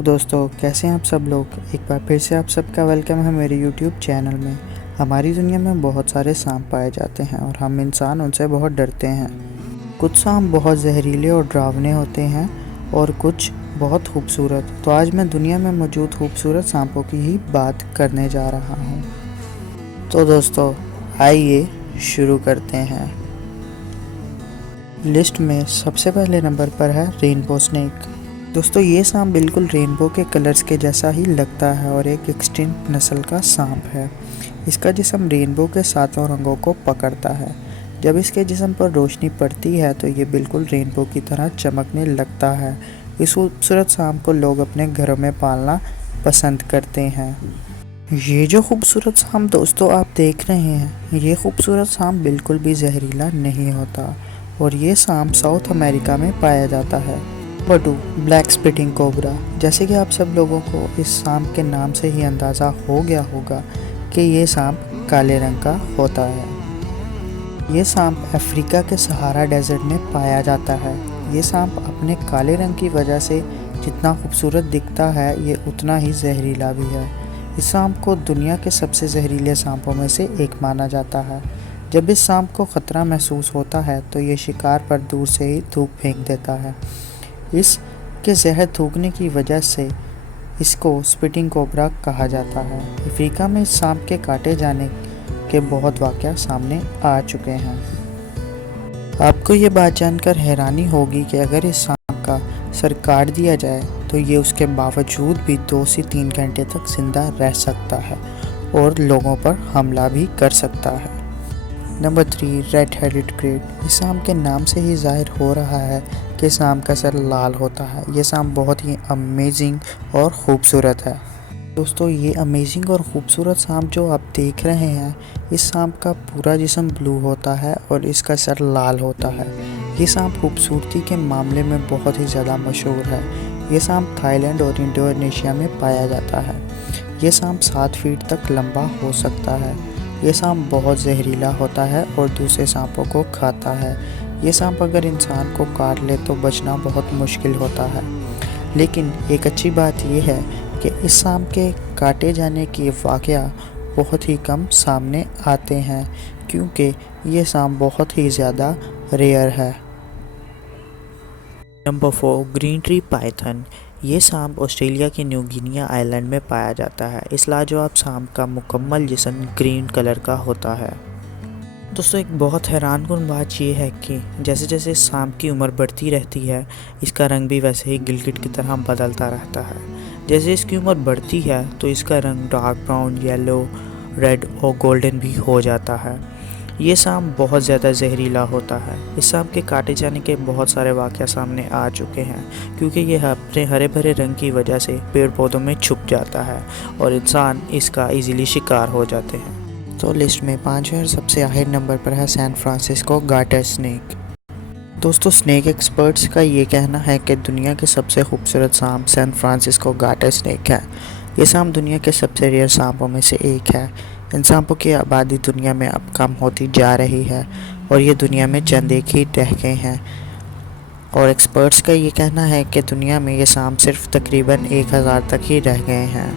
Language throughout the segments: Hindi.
तो दोस्तों, कैसे हैं आप सब लोग। एक बार फिर से आप सबका वेलकम है मेरे यूट्यूब चैनल में। हमारी दुनिया में बहुत सारे सांप पाए जाते हैं और हम इंसान उनसे बहुत डरते हैं। कुछ सांप बहुत जहरीले और डरावने होते हैं और कुछ बहुत खूबसूरत। तो आज मैं दुनिया में मौजूद खूबसूरत सांपों की ही बात करने जा रहा हूँ। तो दोस्तों, आइए शुरू करते हैं। लिस्ट में सबसे पहले नंबर पर है रेनबो स्नेक। दोस्तों, ये सांप बिल्कुल रेनबो के कलर्स के जैसा ही लगता है और एक एक्सटिंक्ट नस्ल का सांप है। इसका जिस्म रेनबो के सातों रंगों को पकड़ता है। जब इसके जिस्म पर रोशनी पड़ती है तो ये बिल्कुल रेनबो की तरह चमकने लगता है। इस खूबसूरत सांप को लोग अपने घरों में पालना पसंद करते हैं। ये जो खूबसूरत सांप दोस्तों आप देख रहे हैं, ये खूबसूरत सांप बिल्कुल भी जहरीला नहीं होता और ये सांप साउथ अमेरिका में पाया जाता है। Number 2, black spitting cobra. जैसे कि आप सब लोगों को इस सांप के नाम से ही अंदाज़ा हो गया होगा कि ये सांप काले रंग का होता है। ये सांप अफ्रीका के सहारा डेजर्ट में पाया जाता है। ये सांप अपने काले रंग की वजह से जितना खूबसूरत दिखता है, ये उतना ही जहरीला भी है। इस सांप को दुनिया के सबसे जहरीले सांपों में से एक माना जाता है। जब इस सांप को ख़तरा महसूस होता है तो ये शिकार पर दूर से ही थूक फेंक देता है। इसके जहर थूकने की वजह से इसको स्पिटिंग कोबरा कहा जाता है। अफ्रीका में इस सांप के काटे जाने के बहुत वाक़या सामने आ चुके हैं। आपको ये बात जानकर हैरानी होगी कि अगर इस सांप का सर काट दिया जाए तो ये उसके बावजूद भी 2 से 3 घंटे तक जिंदा रह सकता है और लोगों पर हमला भी कर सकता है। Number 3, red headed crate. इस सांप के नाम से ही जाहिर हो रहा है कि सांप का सर लाल होता है। ये सांप बहुत ही अमेजिंग और ख़ूबसूरत है। दोस्तों, ये अमेजिंग और ख़ूबसूरत सांप जो आप देख रहे हैं, इस सांप का पूरा जिस्म ब्लू होता है और इसका सर लाल होता है। ये सांप खूबसूरती के मामले में बहुत ही ज़्यादा मशहूर है। ये सांप थाईलैंड और इंडोनेशिया में पाया जाता है। ये सांप 7 फीट तक लंबा हो सकता है। ये सांप बहुत जहरीला होता है और दूसरे सांपों को खाता है। ये सांप अगर इंसान को काट ले तो बचना बहुत मुश्किल होता है। लेकिन एक अच्छी बात यह है कि इस सांप के काटे जाने की वाक़या बहुत ही कम सामने आते हैं क्योंकि ये सांप बहुत ही ज़्यादा रेयर है। Number 4, green tree Python. ये सांप ऑस्ट्रेलिया के न्यू गिनिया आइलैंड में पाया जाता है। इस लाजवाब सांप का मुकम्मल जिस्म ग्रीन कलर का होता है। दोस्तों, एक बहुत हैरानकुन बात यह है कि जैसे जैसे सांप की उम्र बढ़ती रहती है, इसका रंग भी वैसे ही गिलगिट की तरह बदलता रहता है। जैसे इसकी उम्र बढ़ती है तो इसका रंग डार्क ब्राउन, येलो, रेड और गोल्डन भी हो जाता है। ये सांप बहुत ज़्यादा जहरीला होता है। इस सांप के काटे जाने के बहुत सारे वाक़या सामने आ चुके हैं क्योंकि ये अपने हरे भरे रंग की वजह से पेड़ पौधों में छुप जाता है और इंसान इसका इजीली शिकार हो जाते हैं। तो लिस्ट में 5वें और सबसे आखिर नंबर पर है सैन फ्रांसिस्को गार्टर स्नेक। दोस्तों, स्नेक एक्सपर्ट्स का ये कहना है कि दुनिया के सबसे खूबसूरत सांप सैन फ्रांसिस्को गार्टर स्नेक है। ये सांप दुनिया के सबसे रेयर सांपों में से एक है। इन सांपों की आबादी दुनिया में अब कम होती जा रही है और ये दुनिया में चंद एक ही रह गए हैं और एक्सपर्ट्स का ये कहना है कि दुनिया में ये सांप सिर्फ तकरीबन 1000 तक ही रह गए हैं।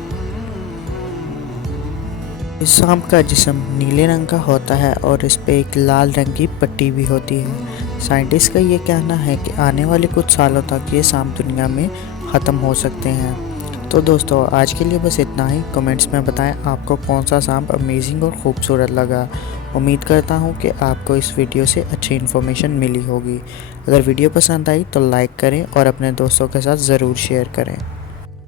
इस सांप का जिस्म नीले रंग का होता है और इस पे एक लाल रंग की पट्टी भी होती है। साइंटिस्ट का ये कहना है कि आने वाले कुछ सालों तक ये सांप दुनिया में ख़त्म हो सकते हैं। तो दोस्तों, आज के लिए बस इतना ही। कमेंट्स में बताएं आपको कौन सा सांप अमेजिंग और ख़ूबसूरत लगा। उम्मीद करता हूँ कि आपको इस वीडियो से अच्छी इन्फॉर्मेशन मिली होगी। अगर वीडियो पसंद आई तो लाइक करें और अपने दोस्तों के साथ ज़रूर शेयर करें।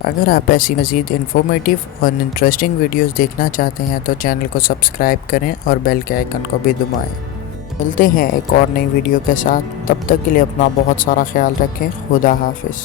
अगर आप ऐसी मज़ीद इन्फॉर्मेटिव और इंटरेस्टिंग वीडियोस देखना चाहते हैं तो चैनल को सब्सक्राइब करें और बेल के आइकन को भी दबाएं। मिलते हैं एक और नई वीडियो के साथ। तब तक के लिए अपना बहुत सारा ख्याल रखें। खुदा हाफिज़।